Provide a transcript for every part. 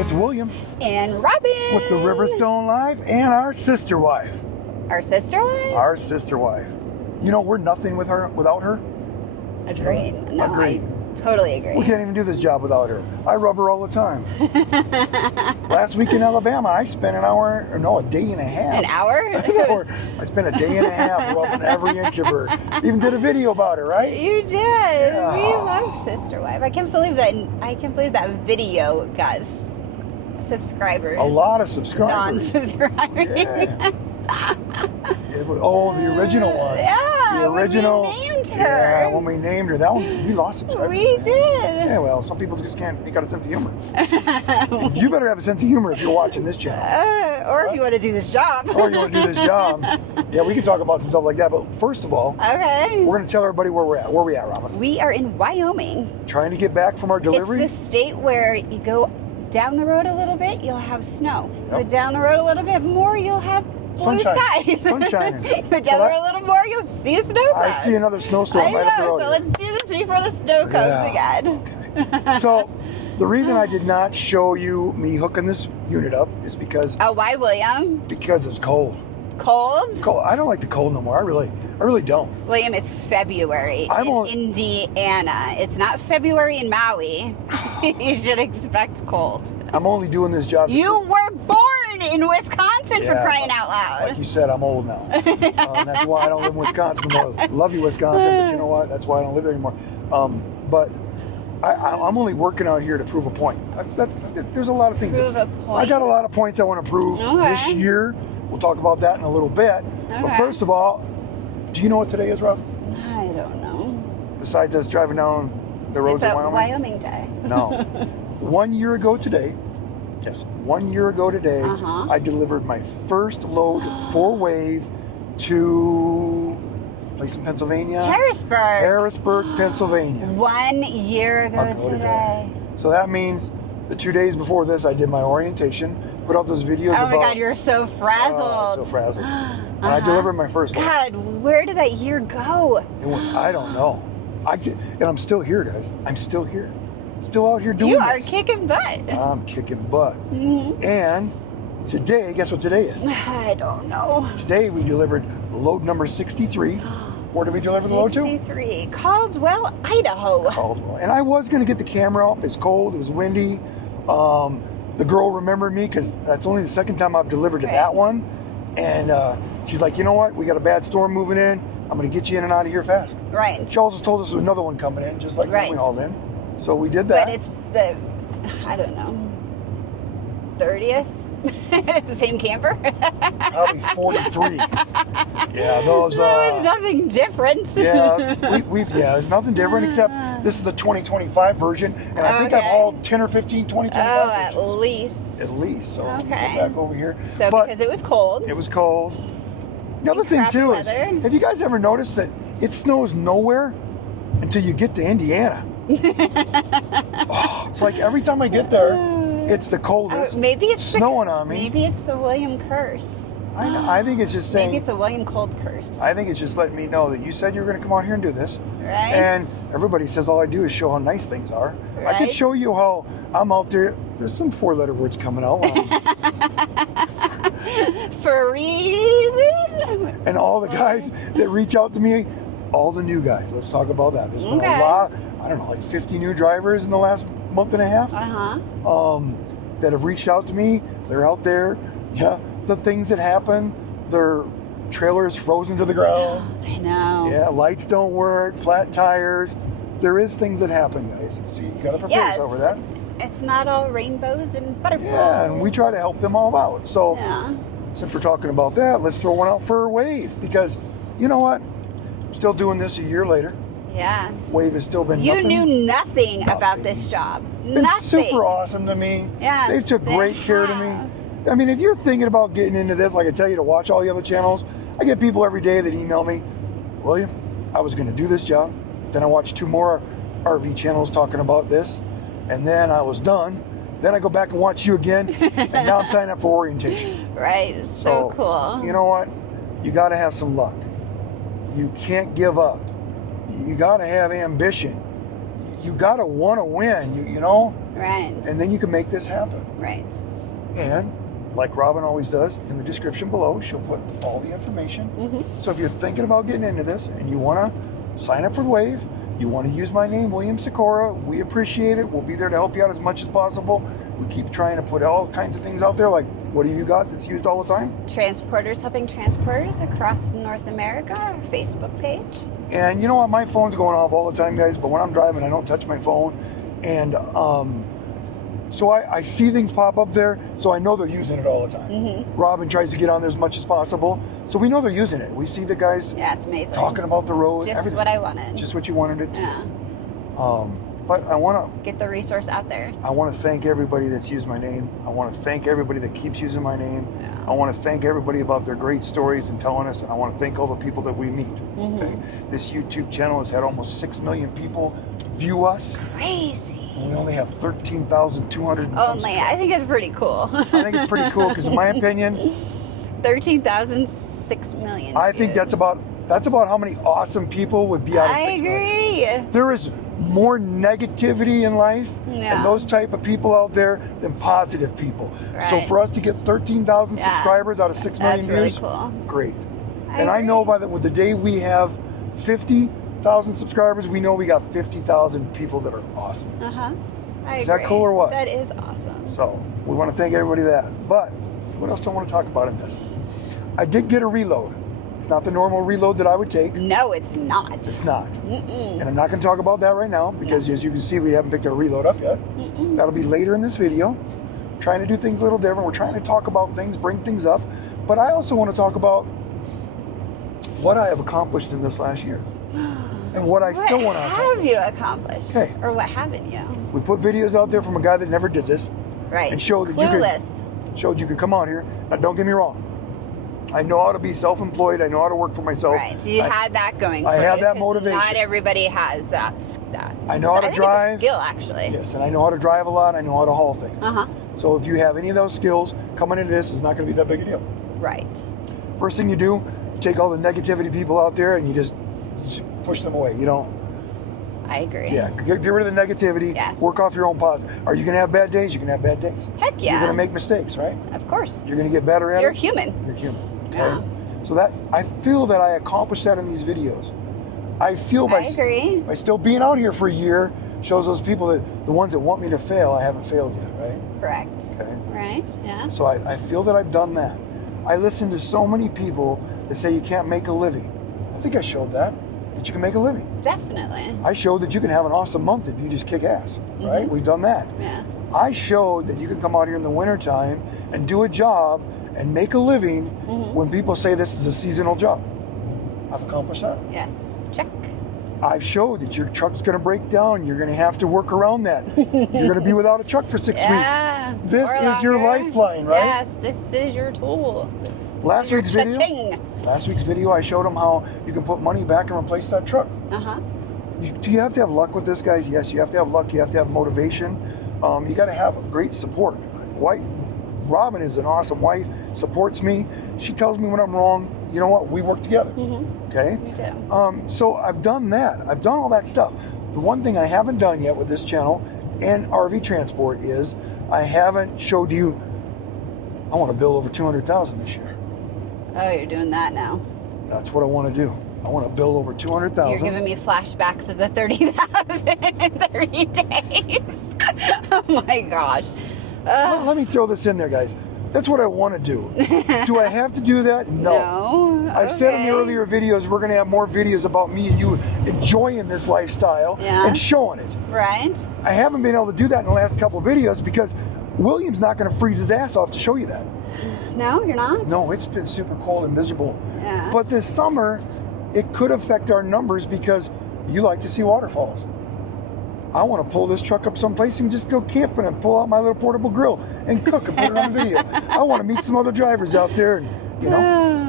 It's William And Robin. with the Riverstone Live and our sister wife. Our sister wife? Our sister wife. You know, we're nothing without her. Agreed. No, Agreed. I totally agree. We can't even do this job without her. I rub her all the time. Last week in Alabama, I spent a day and a half. An hour? I spent a day and a half rubbing every inch of her. Even did a video about her, right? You did. Yeah. We love Sister Wife. I can't believe that video got subscribers. A lot of subscribers. Non-subscribers. Yeah. The original one. Yeah, The original. when we named her. Yeah, when we named her. That one, we lost subscribers. We man. did. Yeah, well, some people just can't. They got a sense of humor. You better have a sense of humor if you're watching this channel. Or if you want to do this job. Or you want to do this job. Yeah, we can talk about some stuff like that. But first of all, Okay. we're going to tell everybody where we're at. Where are we at, Robin? We are in Wyoming. Trying to get back from our delivery. It's the state where you go down the road a little bit, you'll have snow. Yep. Go down the road a little bit more, you'll have blue skies. Sunshine. Go down the road a little more, you'll see a snow cloud. I see another snowstorm I right up the know, road. so let's do this before the snow comes again. Okay. So, the reason I did not show you me hooking this unit up is because Oh, why, William? because it's cold. Cold? Cold. I don't like the cold no more. I really don't. William, it's February in Indiana. It's not February in Maui. You should expect cold. I'm only doing this job. You were born in Wisconsin for crying out loud. Like you said, I'm old now. That's why I don't live in Wisconsin anymore. Love you, Wisconsin, but you know what? That's why I don't live there anymore. But I'm only working out here to prove a point. There's a lot of things. Prove a point? I got a lot of points I want to prove this year. We'll talk about that in a little bit. Okay. But first of all, do you know what today is, Rob? I don't know. Besides us driving down the roads It's of a Wyoming? Wyoming day. No. 1 year ago today, yes, 1 year ago today, I delivered my first load 4-wave to a place in Pennsylvania. Harrisburg, Pennsylvania. 1 year ago today. So that means the 2 days before this, I did my orientation, put out those videos Oh about... my God, you're so frazzled. So frazzled. And I delivered my first load. God, where did that year go? I don't know. And I'm still here, guys. I'm still here. Still out here doing this. You are kicking butt. I'm kicking butt. And today, guess what today is? I don't know. Today we delivered load number 63. Where did we deliver the load to? 63. Caldwell, Idaho. Caldwell. And I was going to get the camera up. It's cold. It was windy. The girl remembered me because that's only the second time I've delivered to that one. And she's like, you know what? We got a bad storm moving in. I'm going to get you in and out of here fast. Right. She also told us there's another one coming in, just like when we hauled in. So we did that. But it's the, I don't know, 30th? It's the same camper? Probably 43. Yeah, those... There was nothing different. Yeah, there's nothing different except this is the 2025 version, and I think I've hauled 10 or 15 2025 versions. At least. At least, so okay. Get back over here. So but because it was cold. It was cold. The other thing too is, have you guys ever noticed that it snows nowhere until you get to Indiana? It's like every time I get there, it's the coldest. Maybe it's snowing on me. Maybe it's the William curse. I think it's just saying. Maybe it's a William cold curse. I think it's just letting me know that you said you were going to come out here and do this. Right. And everybody says all I do is show how nice things are. Right. I could show you how I'm out there. There's some 4-letter words coming out. For reason. And all the guys that reach out to me, all the new guys. Let's talk about that. There's been a lot. I don't know, like 50 new drivers in the last month and a half. That have reached out to me. They're out there. Yeah. The things that happen, their trailers frozen to the ground. I know. Yeah, lights don't work, flat tires. There is things that happen, guys. So you got to prepare yourself for that. It's not all rainbows and butterflies. Yeah, and we try to help them all out. So since we're talking about that, let's throw one out for a wave because you know what? I'm still doing this a year later. Yes. Wave has still been You knew nothing about this job. Been super awesome to me. Yes, they took great care of me. I mean, if you're thinking about getting into this, like I tell you to watch all the other channels, I get people every day that email me, William, I was going to do this job. Then I watched 2 more RV channels talking about this. And then I was done. Then I go back and watch you again. And now I'm signing up for orientation. Right. So cool. You know what? You got to have some luck. You can't give up. You got to have ambition. you gotta want to win, you know? Right. And then you can make this happen. Right. And like Robin always does, in the description below, she'll put all the information. So if you're thinking about getting into this and you want to sign up for the wave, you want to use my name, William Sikora, we appreciate it. We'll be there to help you out as much as possible. We keep trying to put all kinds of things out there, like what have you got that's used all the time? Transporters helping transporters across North America, our Facebook page. And you know what, my phone's going off all the time, guys, but when I'm driving, I don't touch my phone. And so I see things pop up there, so I know they're using it all the time. Robin tries to get on there as much as possible, so we know they're using it. We see the guys it's amazing. Talking about the road. Just everything. What I wanted. Just what you wanted it to. Yeah. But I want to get the resource out there. I want to thank everybody that's used my name. I want to thank everybody that keeps using my name. Yeah. I want to thank everybody about their great stories and telling us. And I want to thank all the people that we meet. Okay? This YouTube channel has had almost 6 million people view us. Crazy. We only have 13,200. Only. I think it's pretty cool. I think it's pretty cool because, in my opinion, 13,000, 6 million. I think that's about how many awesome people would be out of 6 million. I agree. There is more negativity in life and those type of people out there than positive people. Right. So for us to get 13,000 subscribers out of 6 million views, really cool. Great. I I agree. know with the day we have 50,000 subscribers, we know we got 50,000 people that are awesome. I Is that agree. cool or what? That is awesome. So we want to thank everybody for that. But what else do I want to talk about in this? I did get a reload. It's not the normal reload that I would take. No, it's not. It's not. And I'm not going to talk about that right now because as you can see, we haven't picked our reload up yet. That'll be later in this video. We're trying to do things a little different. We're trying to talk about things, bring things up. But I also want to talk about what I have accomplished in this last year. And what I still want to accomplish. What have you accomplished? Okay. Or what haven't you? We put videos out there from a guy that never did this. Right. And showed that Clueless. you could come out here. Now, don't get me wrong. I know how to be self-employed. I know how to work for myself. Right. So you had that going for I have you, that 'cause motivation. Not everybody has that. I know how to drive. It's a skill, actually. Yes, and I know how to drive a lot. I know how to haul things. So if you have any of those skills, coming into this is not going to be that big a deal. Right. First thing you do, you take all the negativity people out there and you just push them away. You don't. I agree. Yeah, get rid of the negativity. Yes. Work off your own positive. Are you going to have bad days? You can have bad days. Heck yeah. You're going to make mistakes, right? Of course. You're going to get better at You're it. human. You're human. Okay? Yeah. So that I feel that I accomplished that in these videos. I feel I agree. by still being out here for a year shows those people that the ones that want me to fail, I haven't failed yet, right? Correct. Okay. Right. Yeah. So I feel that I've done that. I listen to so many people that say you can't make a living. I think I showed that you can make a living. Definitely. I showed that you can have an awesome month if you just kick ass, right? We've done that. Yes. I showed that you can come out here in the wintertime and do a job and make a living when people say this is a seasonal job. I've accomplished that. Yes. Check. I've showed that your truck's going to break down. You're going to have to work around that. You're going to be without a truck for 6 Yeah. weeks. This Or is your longer. lifeline, right? Yes. This is your tool. Last week's video, Cha-ching. I showed them how you can put money back and replace that truck. Do you have to have luck with this, guys? Yes, you have to have luck. You have to have motivation. You got to have great support. Robin is an awesome wife, supports me. She tells me when I'm wrong. You know what? We work together. Okay? Me too. So I've done that. I've done all that stuff. The one thing I haven't done yet with this channel and RV transport is I haven't showed you. I want to bill over 200,000 this year. Oh, you're doing that now. That's what I want to do. I want to bill over 200,000. You're giving me flashbacks of the 30,000 in 30 days. Oh my gosh. Let me throw this in there, guys. That's what I want to do. Do I have to do that? No. I said in the earlier videos, we're going to have more videos about me and you enjoying this lifestyle and showing it. Right. I haven't been able to do that in the last couple of videos because William's not going to freeze his ass off to show you that. No, you're not? No, it's been super cold and miserable. Yeah. But this summer, it could affect our numbers because you like to see waterfalls. I want to pull this truck up someplace and just go camping and pull out my little portable grill and cook and put it on video. I want to meet some other drivers out there and, you know.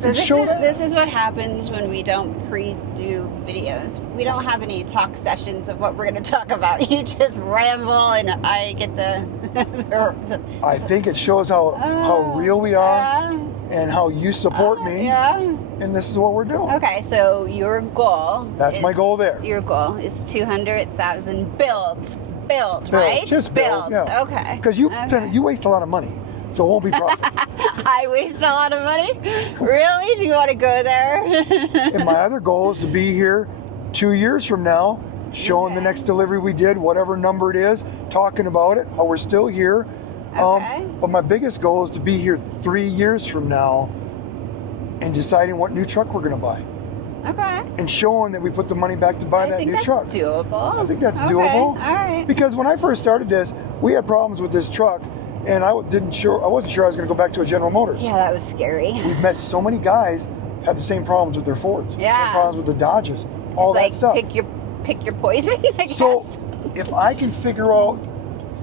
So this is what happens when we don't pre-do videos. We don't have any talk sessions of what we're going to talk about. You just ramble and I get the... I think it shows how real we are. and how you support me. Yeah. And this is what we're doing. Okay, so your goal. That's my goal there. Your goal is 200,000 built, right? Just built. Yeah. Okay. Because you waste a lot of money, so it won't be profitable. I waste a lot of money? Really? Do you want to go there? And my other goal is to be here 2 years from now, showing the next delivery we did, whatever number it is, talking about it, how we're still here. Okay. But my biggest goal is to be here 3 years from now and deciding what new truck we're going to buy. Okay. And showing that we put the money back to buy that new truck. I think that's doable. I think that's doable. All right. Because when I first started this, we had problems with this truck, and I wasn't sure I was going to go back to a General Motors. Yeah, that was scary. We've met so many guys have the same problems with their Fords, Yeah. same problems with the Dodges, all it's that like stuff. Pick your poison, I guess. So if I can figure out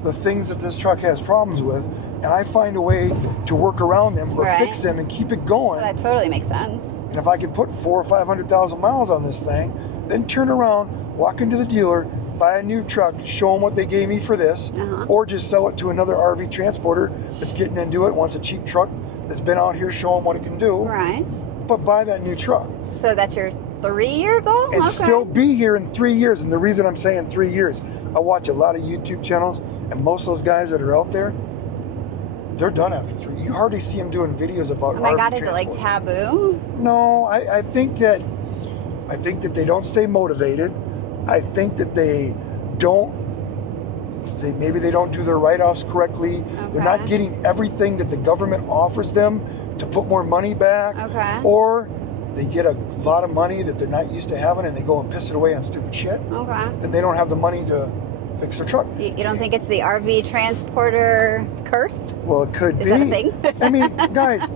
the things that this truck has problems with, and I find a way to work around them or fix them and keep it going, that totally makes sense. and if I can put 400,000 or 500,000 miles on this thing, then turn around, walk into the dealer, buy a new truck, show them what they gave me for this, or just sell it to another RV transporter that's getting into it, wants a cheap truck that's been out here, show them what it can do. Right. But buy that new truck. So that's your 3-year goal? And still be here in 3 years. And the reason I'm saying 3 years, I watch a lot of YouTube channels, and most of those guys that are out there, they're done after 3. You hardly see them doing videos about. Oh my RV God, is it like taboo? No, I think that they don't stay motivated. I think that maybe they don't do their write-offs correctly. Okay. They're not getting everything that the government offers them to put more money back. Okay. Or they get a lot of money that they're not used to having, and they go and piss it away on stupid shit. Okay. Then they don't have the money to fix their truck. You don't think it's the RV transporter curse? Well, it could be. Is that a thing? I mean, guys,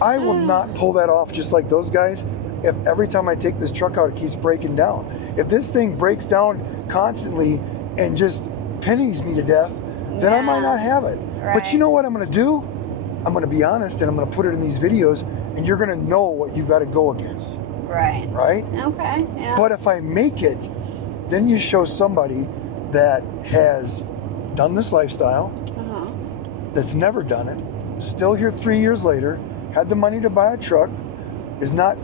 I will not pull that off just like those guys if every time I take this truck out, it keeps breaking down. If this thing breaks down constantly and just pennies me to death, then I might not have it. Right. But you know what I'm going to do? I'm going to be honest, and I'm going to put it in these videos, and you're going to know what you got to go against. Right. Right? Okay. Yeah. But if I make it, then you show somebody that has done this lifestyle, that's never done it, still here 3 years later, had the money to buy a truck, is not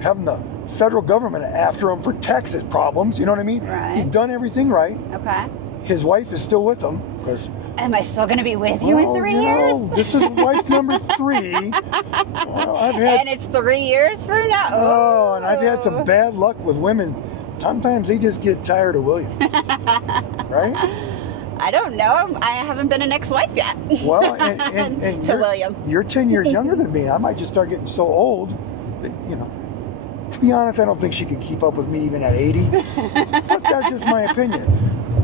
having the federal government after him for taxes problems, you know what I mean? Right. He's done everything right. Okay. His wife is still with him, because... Am I still going to be with you in 3 years? This is wife number 3. Well, and it's 3 years from now? Oh, and I've had some bad luck with women. Sometimes they just get tired of William. Right? I don't know. I haven't been an ex-wife yet. Well, and to William. You're 10 years younger than me. I might just start getting so old that, to be honest, I don't think she could keep up with me even at 80. But that's just my opinion.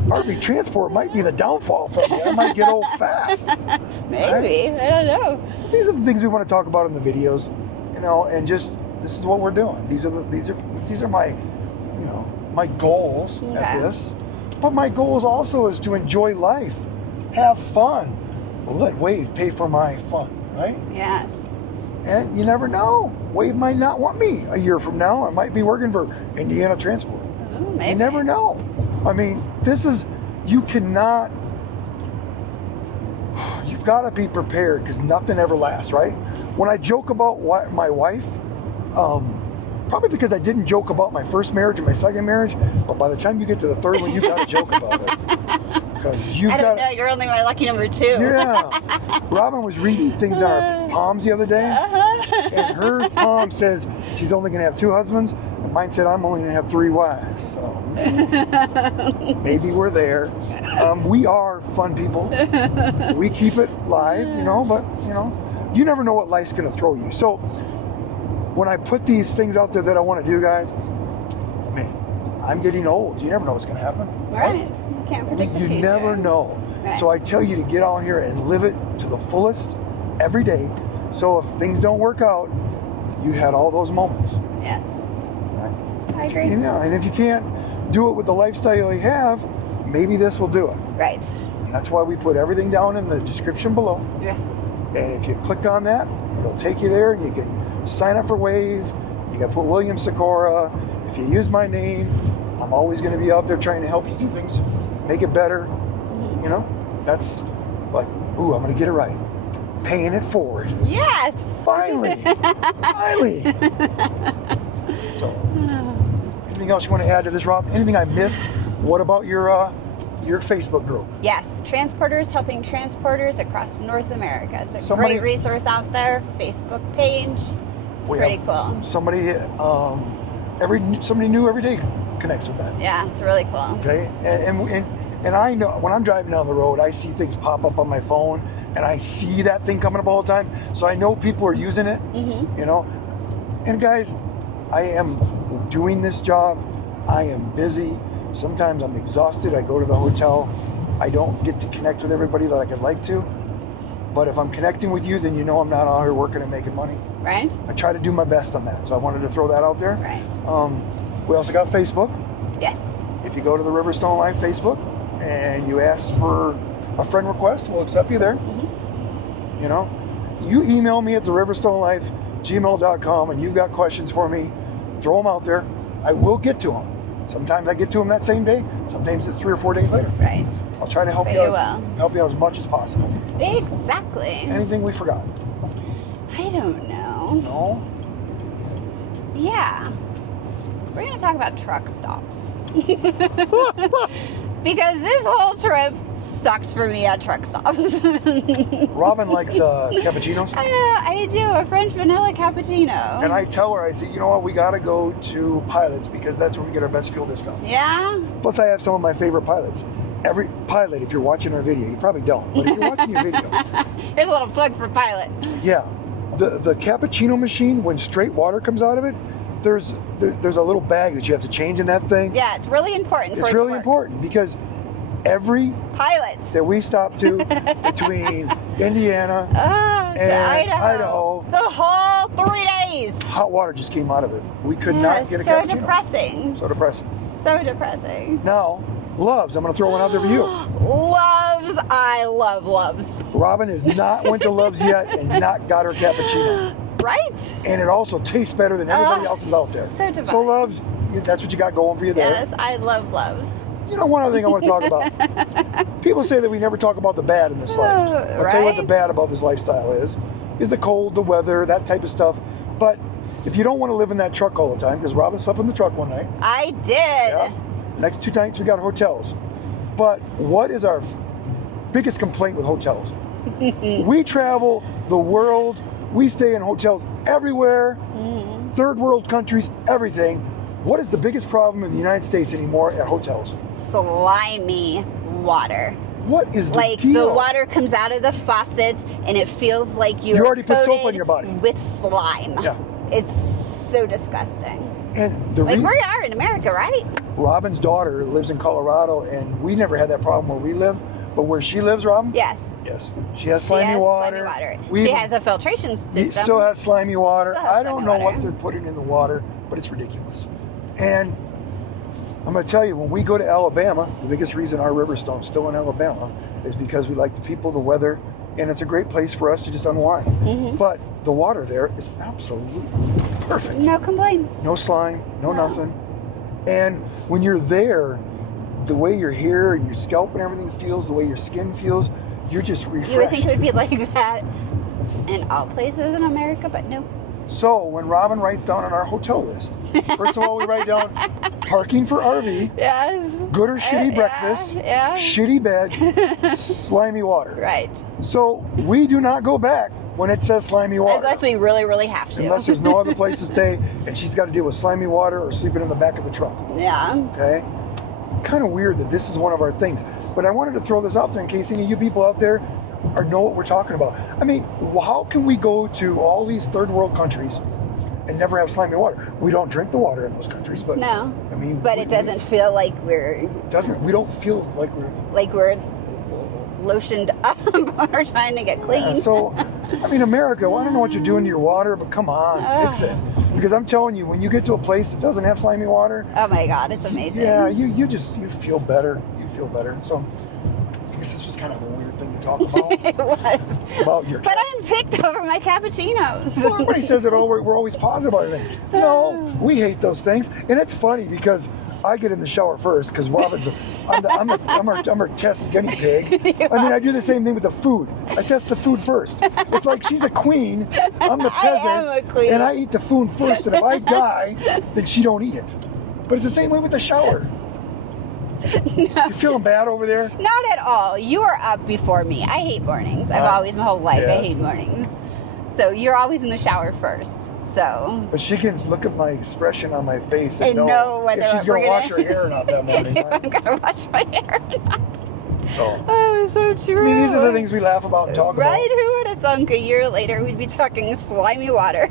RV transport might be the downfall for me. I might get old fast. Maybe. Right? I don't know. So these are the things we want to talk about in the videos, and just this is what we're doing. These are my my goals at this. But my goals also is to enjoy life, have fun. Well, let Wave pay for my fun, right? Yes. And you never know. Wave might not want me a year from now. I might be working for Indiana Transport. Oh, maybe. You never know. I mean, you've got to be prepared, because nothing ever lasts, right? When I joke about my wife, probably because I didn't joke about my first marriage and my second marriage, but by the time you get to the third one, you've got to joke about it. Because I don't know, you're only my lucky number 2. Yeah. Robin was reading things on her palms the other day, and her palm says she's only going to have 2 husbands, and mine said I'm only going to have 3 wives. So maybe we're there. We are fun people. We keep it live, but you never know what life's going to throw you. So when I put these things out there that I want to do, guys, man, I'm getting old. You never know what's going to happen. Right. You can't predict the future. You never know. Right. So I tell you to get out here and live it to the fullest every day. So if things don't work out, you had all those moments. Yes. Right? I agree. And if you can't do it with the lifestyle you have, maybe this will do it. Right. And that's why we put everything down in the description below. Yeah. And if you click on that, it'll take you there, and you can sign up for Wave. You got to put William Sikora. If you use my name, I'm always going to be out there trying to help you do things, make it better. That's like, ooh, I'm going to get it right. paying it forward. Yes. Finally. Finally. So, anything else you want to add to this, Rob? Anything I missed? What about your Facebook group? Yes, transporters helping transporters across North America. It's a great resource out there. Facebook page. It's pretty cool. Somebody new every day connects with that. Yeah, it's really cool. Okay, and I know when I'm driving down the road, I see things pop up on my phone, and I see that thing coming up all the time. So I know people are using it. Mm-hmm. You know, and guys, I am doing this job. I am busy. Sometimes I'm exhausted. I go to the hotel. I don't get to connect with everybody that I could like to. But if I'm connecting with you, then you know I'm not out here working and making money. Right. I try to do my best on that. So I wanted to throw that out there. Right. We also got Facebook. Yes. If you go to the Riverstone Live Facebook and you ask for a friend request, we'll accept you there. Mm-hmm. You know, you email me at the riverstonelife@gmail.com and you've got questions for me, throw them out there. I will get to them. Sometimes I get to them that same day. Sometimes it's 3 or 4 days later. Right. I'll try to help you out as much as possible. Exactly. Anything we forgot? I don't know. No? Yeah. We're going to talk about truck stops. Because this whole trip sucked for me at truck stops. Robin likes cappuccinos. I do, a French vanilla cappuccino. And I tell her, I say, you know what, we got to go to Pilots because that's where we get our best fuel discount. Yeah? Plus, I have some of my favorite pilots. Every pilot, if you're watching our video, you probably don't, but if you're watching your video. Here's a little plug for Pilot. Yeah. The cappuccino machine, when straight water comes out of it, there's a little bag that you have to change in that thing. Yeah, it's really important. It's really important because every Pilot that we stop to between Indiana and Idaho, the whole 3 days, hot water just came out of it. We could not get a cappuccino. So depressing. So depressing. Now, Loves, I'm going to throw one out there for you. Loves, I love Loves. Robin has not went to Loves yet and not got her cappuccino. Right? And it also tastes better than everybody else's out there. So divine. So Loves, that's what you got going for you there. Yes, I love Loves. You know, one other thing I want to talk about. People say that we never talk about the bad in this life. I'll tell you what the bad about this lifestyle is the cold, the weather, that type of stuff. But if you don't want to live in that truck all the time, because Robin slept in the truck one night. I did. Yeah. Next 2 nights we got hotels. But what is our biggest complaint with hotels? We travel the world. We stay in hotels everywhere. Mm-hmm. Third world countries, everything. What is the biggest problem in the United States anymore at hotels? Slimy water. What is the like deal? The water comes out of the faucet and it feels like you already put soap on your body with slime. Yeah. It's so disgusting. And we are in America, right? Robin's daughter lives in Colorado, and we never had that problem where we lived. But where she lives, Robin? Yes. Yes. She has slimy water. She has a filtration system. Still has slimy water. I don't know what they're putting in the water, but it's ridiculous. And I'm going to tell you, when we go to Alabama, the biggest reason our Riverstone's still in Alabama is because we like the people, the weather, and it's a great place for us to just unwind. Mm-hmm. But the water there is absolutely perfect. No complaints. No slime, no nothing. And when you're there, the way your hair and your scalp and everything feels, the way your skin feels, you're just refreshed. You would think it would be like that in all places in America, but no. So when Robin writes down on our hotel list, first of all, we write down parking for RV, yes, good or shitty breakfast, shitty bed, slimy water. Right. So we do not go back when it says slimy water. Unless we really, really have to. Unless there's no other place to stay and she's got to deal with slimy water or sleeping in the back of the truck. Yeah. Okay? Kind of weird that this is one of our things. But I wanted to throw this out there in case any of you people out there know what we're talking about. I mean, how can we go to all these third world countries and never have slimy water? We don't drink the water in those countries, but no. I mean, but it doesn't feel like we're. We don't feel like we're lotioned up or trying to get clean. Yeah, so, I mean, America. Well, I don't know what you're doing to your water, but come on, fix it. Because I'm telling you, when you get to a place that doesn't have slimy water, oh my God, it's amazing. Yeah, you feel better. You feel better. So. guess this was kind of a weird thing to talk about. It was. About your But I'm ticked over my cappuccinos. Well, everybody says it all. We're always positive about everything. No, we hate those things, and it's funny because I get in the shower first because Robin's. I'm her test guinea pig. I mean, I do the same thing with the food. I test the food first. It's like she's a queen. I'm the peasant, I am a queen. and I eat the food first. And if I die, then she don't eat it. But it's the same way with the shower. No. You feeling bad over there? Not at all. You are up before me. I hate mornings. I've always, my whole life, I hate mornings. So you're always in the shower first. So. But she can look at my expression on my face and know whether if she's going to wash her hair or not that morning. I'm going to wash my hair or not. So. Oh, so true. I mean, these are the things we laugh about and talk about. Right? Who would have thunk a year later we'd be talking slimy water,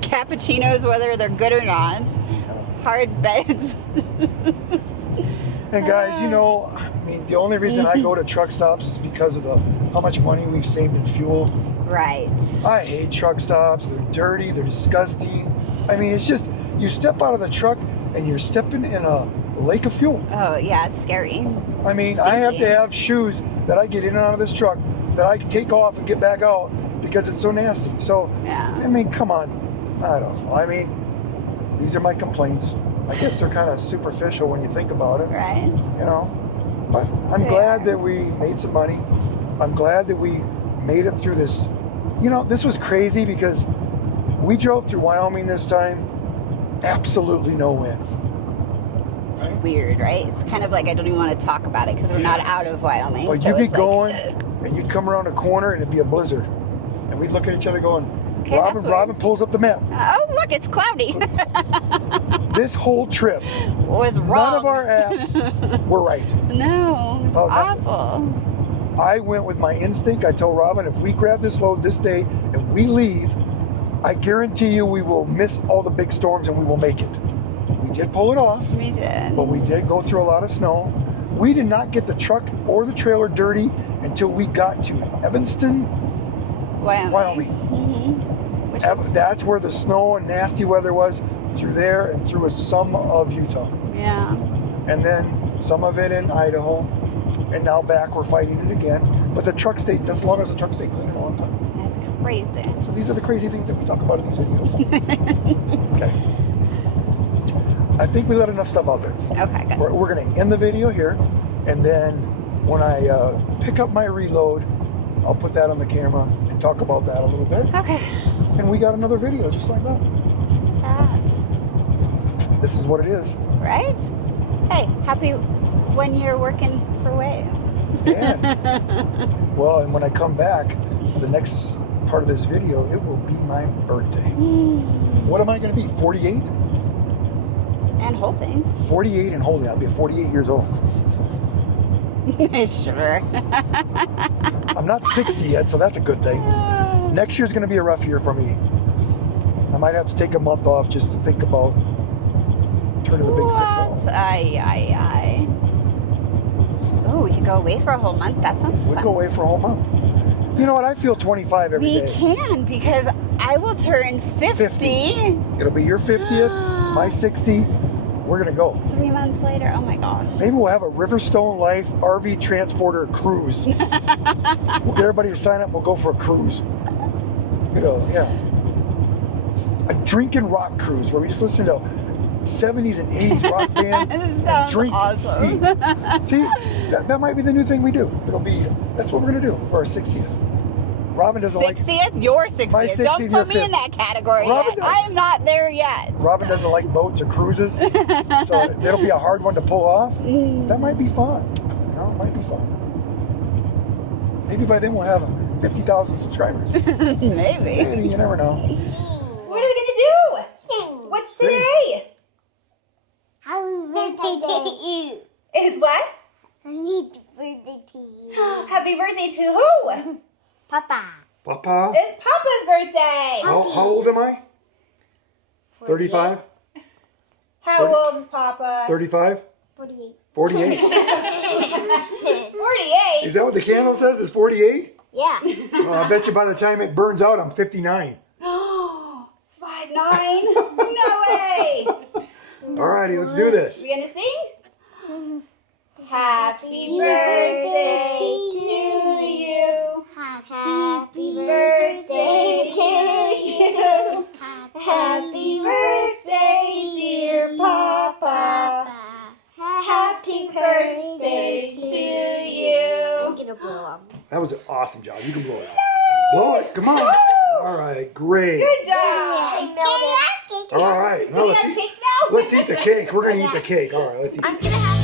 cappuccinos, whether they're good or not, hard beds. And guys, you know, I mean, the only reason I go to truck stops is because of how much money we've saved in fuel. Right. I hate truck stops. They're dirty. They're disgusting. I mean, it's just, you step out of the truck and you're stepping in a lake of fuel. Oh, yeah, it's scary. I mean, Stinky. I have to have shoes that I get in and out of this truck that I can take off and get back out because it's so nasty. So, yeah. I mean, come on. I don't know. I mean, these are my complaints. I guess they're kind of superficial when you think about it. Right. You know, but I'm glad that we made some money. I'm glad that we made it through this. You know, this was crazy because we drove through Wyoming this time, absolutely no wind. It's weird, right? It's kind of like I don't even want to talk about it because we're not out of Wyoming. But so you'd be it's going, like, and you'd come around a corner, and it'd be a blizzard, and we'd look at each other going, okay, Robin pulls up the map. Oh, look, it's cloudy. This whole trip was wrong. None of our apps were right. No, it's awful. I went with my instinct. I told Robin, if we grab this load this day and we leave, I guarantee you we will miss all the big storms and we will make it. We did pull it off. We did. But we did go through a lot of snow. We did not get the truck or the trailer dirty until we got to Evanston, Wyoming. Mm-hmm. That's where the snow and nasty weather was, through there and through some of Utah. Yeah. And then some of it in Idaho. And now back, we're fighting it again. But the truck stayed, as long as the truck stayed clean a long time. That's crazy. So these are the crazy things that we talk about in these videos. Okay. I think we let enough stuff out there. Okay, good. We're going to end the video here. And then when I pick up my reload, I'll put that on the camera and talk about that a little bit. Okay. And we got another video just like that. This is what it is. Right? Hey, happy 1 year working for Wave. Yeah. Well, and when I come back for the next part of this video, it will be my birthday. What am I going to be, 48? And holding. 48 and holding. I'll be 48 years old. Sure. I'm not 60 yet, so that's a good thing. Next year's going to be a rough year for me. I might have to take a month off just to think about turning the big 6-0. Aye. Oh, we could go away for a whole month. That sounds fun. We'll go away for a whole month. You know what? I feel 25 every day. We can, because I will turn 50. It'll be your 50th, my 60. We're going to go. 3 months later. Oh my gosh. Maybe we'll have a Riverstone Life RV transporter cruise. We'll get everybody to sign up and we'll go for a cruise. You know, yeah. A drink and rock cruise where we just listen to 70s and 80s rock band. Sounds drink awesome. And see, that might be the new thing we do. That's what we're going to do for our 60th. Robin doesn't 60th? Your 60th. My 60th, Don't your put me in 50th. that category Robin yet. does. I am not there yet. Robin doesn't like boats or cruises, so it'll be a hard one to pull off. That might be fun. You know, it might be fun. Maybe by then we'll have 50,000 subscribers. Maybe. Maybe, you never know. What are we going to do? Sing. What's Sing. today? Happy birthday to you. Is what? Happy birthday to you. Happy birthday to who? Papa. Papa, It's Papa's birthday. how old am I? 35? How 30. old is Papa? 35? 48. 48? 48. Is that what the candle says? Is 48? Yeah. I bet you by the time it burns out, I'm 59. 5'9"? No way. Alrighty, let's do this. We gonna sing? Happy birthday to awesome job. You can blow it out. Blow it. Come on. All right. Great. Good job. All right. Now let's eat the cake. We're gonna eat the cake. All right. Let's eat. I'm gonna have